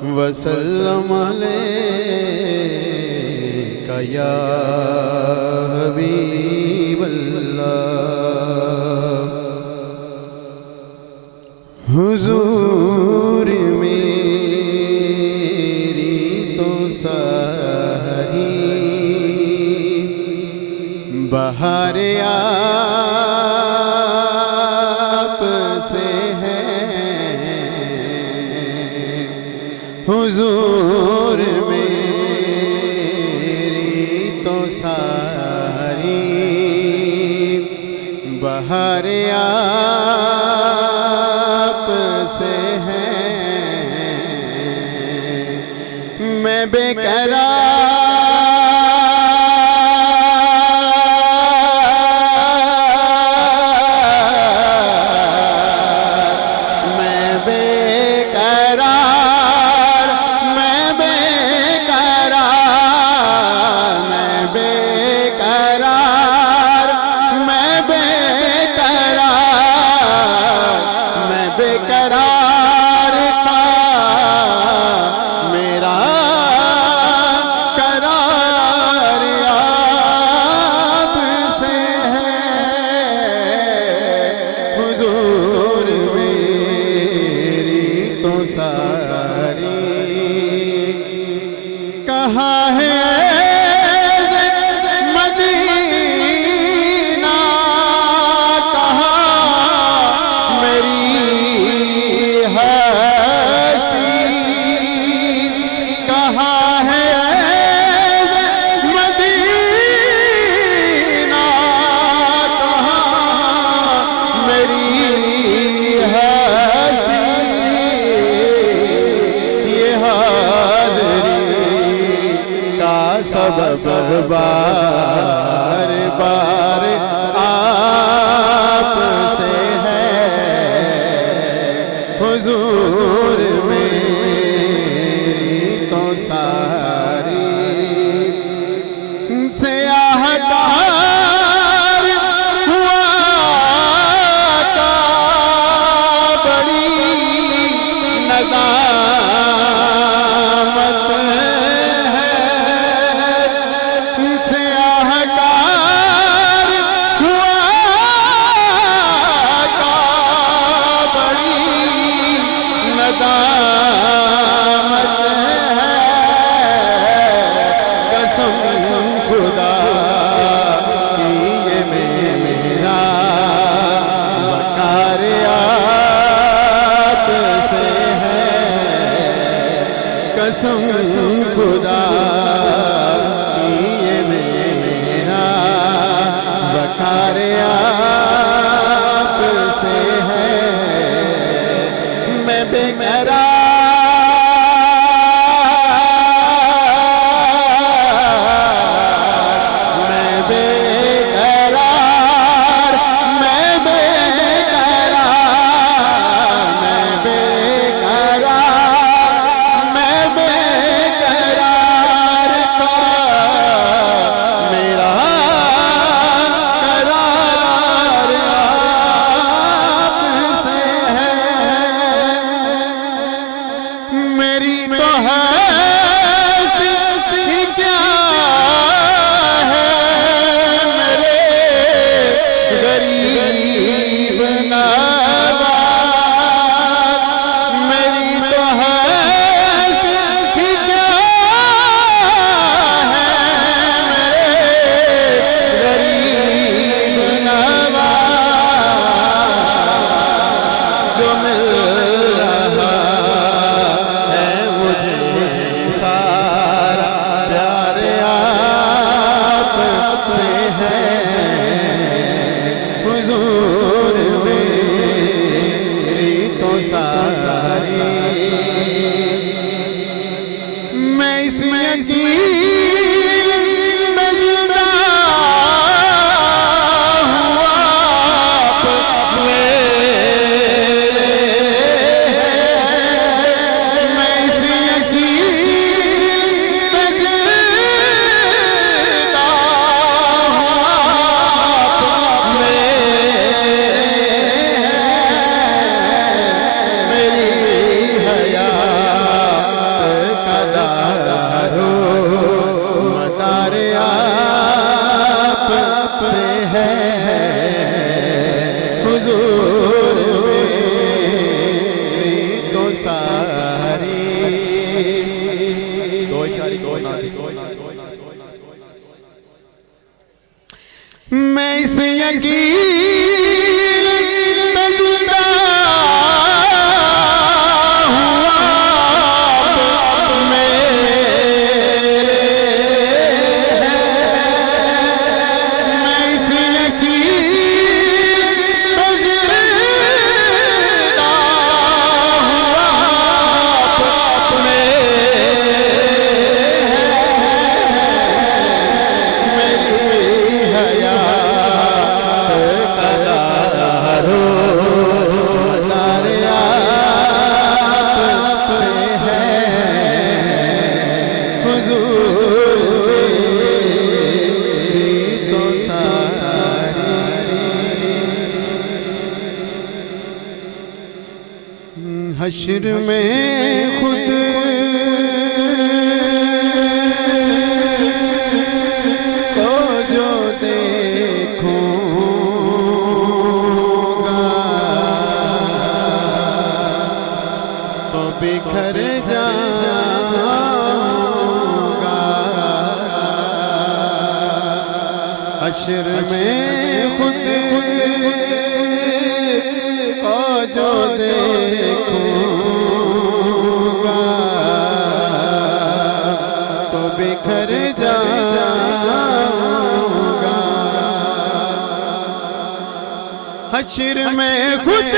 वसल्लम अलैका या हबीबल्लाह। हुजूर मेरी तो सारी बहार आप से है। हुजूर मेरी तो सारी बहार आप से है। मैं बेकरार बेकरार था मेरा करार आप से है। हुजूर मेरी तो सारी कहाँ है मदीना, कहाँ मेरी कहाँ है मदीना, कहाँ मेरी हस्ती। ये हाज़री का सबब बार बार आप से है। हुजूर सयाहकार हुआ का बड़ी नज़ामत है। सयाहकार हुआ का बड़ी नज़ामत है। कसम खुदा कसम खुदा की ये मेरा वकार आप से है। मैं बेकरार मेरी तो है क्या है मेरे गरीब नवाज़। मेरी तो है क्या है मेरे गरीब नवाज़। जो मिल रहा मैं इस यकीन में जिंदा हुआ मेरे। मैं इस यकीन में जिंदा हुआ मेरे। मेरी हया नकीर पे जिंदा हुआ मेरे, मैं इस नकीर पे जिंदा हुआ हश्र में खुद को जो देखूंगा तो बिखर जाऊंगा। हश्र में खुद को जो देखूंगा तो बिखर जाऊंगा। हश्र में खुद